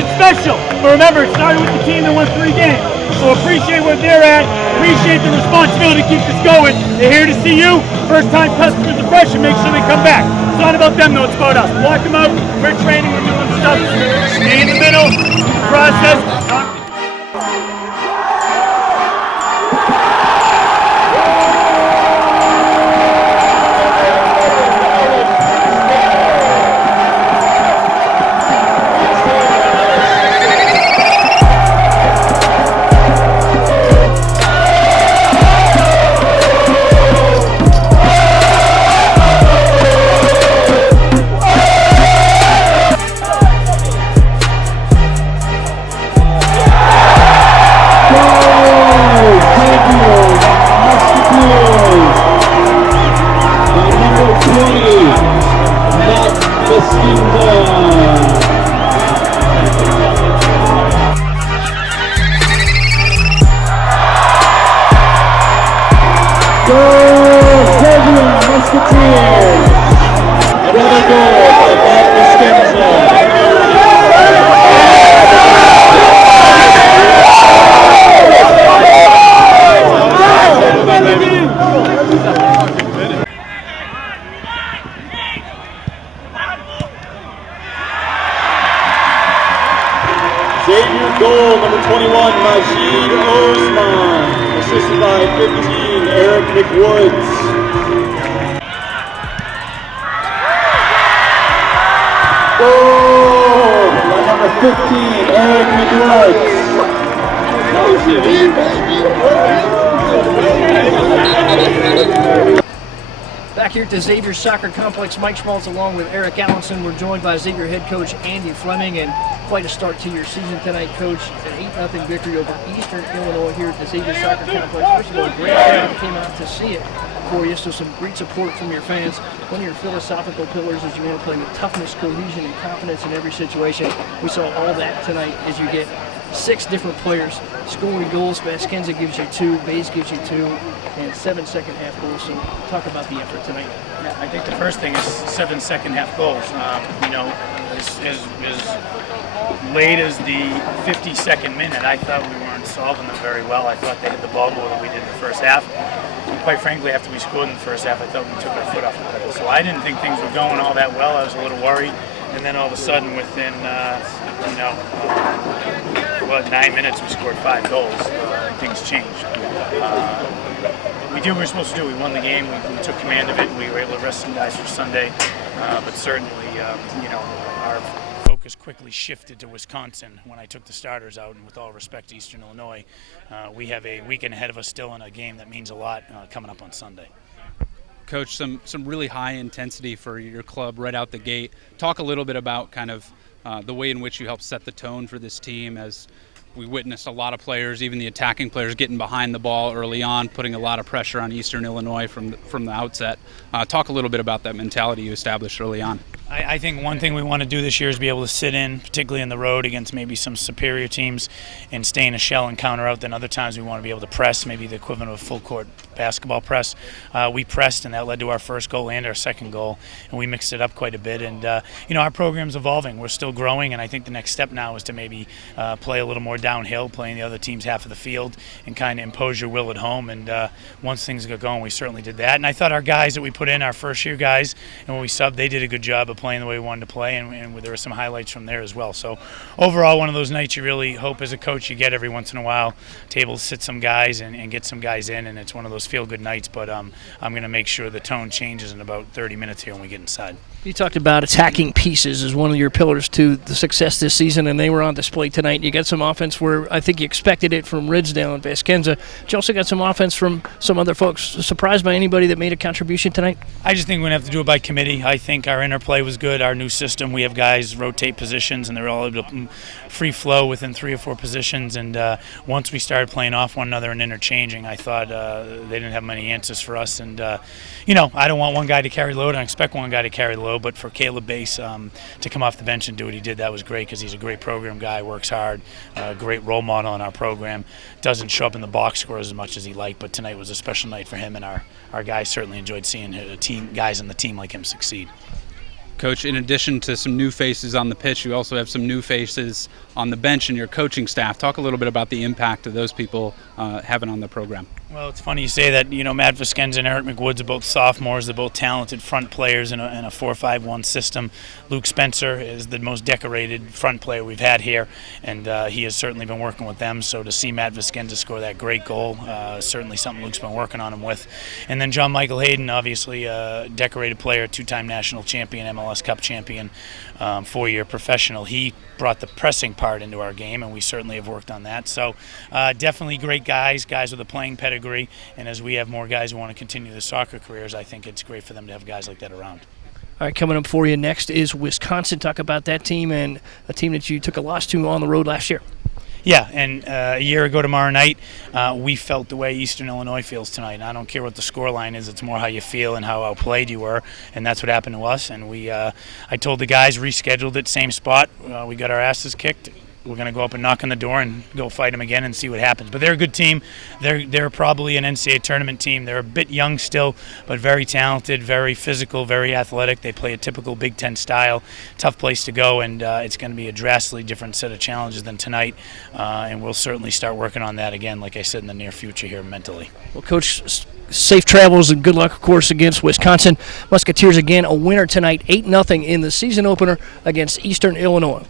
something special. But remember, it started with the team that won 3 games. So appreciate where they're at. Appreciate the responsibility to keep this going. They're here to see you. First-time customers are fresh, and make sure they come back. It's not about them, though. It's about us. Block them out. We're training. We're doing stuff. Stay in the middle. Process. Xavier Musketeers. Another goal by Musketeers. Xavier goal number 21, Majid Osman, assisted by 15, Eric McWoods. Goal by number 15, Eric McWoods. Back here at the Xavier Soccer Complex, Mike Schmaltz along with Eric Allenson. We're joined by Xavier head coach Andy Fleming, and quite a start to your season tonight, Coach. An 8-0 victory over Eastern Illinois here at the Xavier Soccer Complex. First of all, great crowd came out to see it for you, so some great support from your fans. One of your philosophical pillars is you want to play with toughness, cohesion, and confidence in every situation. We saw all that tonight as you get 6 different players scoring goals. Vasquenza gives you 2, Bays gives you 2, and 7 second-half goals. So talk about the effort tonight. Yeah, I think the first thing is 7 second-half goals. As late as the 52nd minute, I thought we weren't solving them very well. I thought they hit the ball more than we did in the first half. And quite frankly, after we scored in the first half, I thought we took our foot off the pedal. So I didn't think things were going all that well. I was a little worried. And then all of a sudden, within 9 minutes, we scored 5 goals. Things changed. We did what we were supposed to do. We won the game. We took command of it. We were able to rest some guys for Sunday. But certainly, our focus quickly shifted to Wisconsin when I took the starters out. And with all respect to Eastern Illinois, we have a weekend ahead of us still in a game that means a lot coming up on Sunday. Coach, some really high intensity for your club right out the gate. Talk a little bit about kind of the way in which you helped set the tone for this team, as we witnessed a lot of players, even the attacking players, getting behind the ball early on, putting a lot of pressure on Eastern Illinois from the outset. Talk a little bit about that mentality you established early on. I think one thing we want to do this year is be able to sit in, particularly in the road against maybe some superior teams, and stay in a shell and counter out. Then other times we want to be able to press, maybe the equivalent of a full court basketball press. We pressed, and that led to our first goal and our second goal, and we mixed it up quite a bit. And our program's evolving. We're still growing, and I think the next step now is to maybe play a little more downhill, playing the other team's half of the field, and kind of impose your will at home. And once things got going, we certainly did that. And I thought our guys that we put in, our first-year guys, and when we subbed, they did a good job of playing the way we wanted to play, and there were some highlights from there as well. So overall, one of those nights you really hope as a coach you get every once in a while, to able to sit some guys and get some guys in, and it's one of those feel-good nights. But I'm going to make sure the tone changes in about 30 minutes here when we get inside. You talked about attacking pieces as one of your pillars to the success this season, and they were on display tonight. You got some offense where I think you expected it from Ridsdale and Vasquenza. But you also got some offense from some other folks. Surprised by anybody that made a contribution tonight? I just think we're going to have to do it by committee. I think our interplay was good. Our new system, we have guys rotate positions, and they're all able to free flow within 3 or 4 positions. And once we started playing off one another and interchanging, I thought they didn't have many answers for us. And, I don't want one guy to carry the load. I expect one guy to carry the load. But for Caleb Bass to come off the bench and do what he did, that was great, because he's a great program guy, works hard, great role model in our program. Doesn't show up in the box score as much as he liked, but tonight was a special night for him, and our guys certainly enjoyed seeing guys on the team like him succeed. Coach, in addition to some new faces on the pitch, you also have some new faces on the bench in your coaching staff. Talk a little bit about the impact of those people having on the program. Well, it's funny you say that. Matt Viskenza and Eric McWoods are both sophomores. They're both talented front players in a 4-5-1 system. Luke Spencer is the most decorated front player we've had here, and he has certainly been working with them. So to see Matt Viskenza score that great goal, certainly something Luke's been working on him with. And then John Michael Hayden, obviously a decorated player, two-time national champion, MLS Cup champion, 4-year professional. He brought the pressing part into our game, and we certainly have worked on that. So definitely great guys with a playing pedigree, and as we have more guys who want to continue their soccer careers, I think it's great for them to have guys like that around. All right, coming up for you next is Wisconsin. Talk about that team and a team that you took a loss to on the road last year. Yeah, and a year ago tomorrow night, we felt the way Eastern Illinois feels tonight. And I don't care what the scoreline is; it's more how you feel and how outplayed you were, and that's what happened to us. And I told the guys, rescheduled it, same spot. We got our asses kicked. We're going to go up and knock on the door and go fight them again and see what happens. But they're a good team. They're probably an NCAA tournament team. They're a bit young still, but very talented, very physical, very athletic. They play a typical Big Ten style. Tough place to go, and it's going to be a drastically different set of challenges than tonight. And we'll certainly start working on that again, like I said, in the near future here mentally. Well, Coach, safe travels and good luck, of course, against Wisconsin. Musketeers again, a winner tonight, 8-0 in the season opener against Eastern Illinois.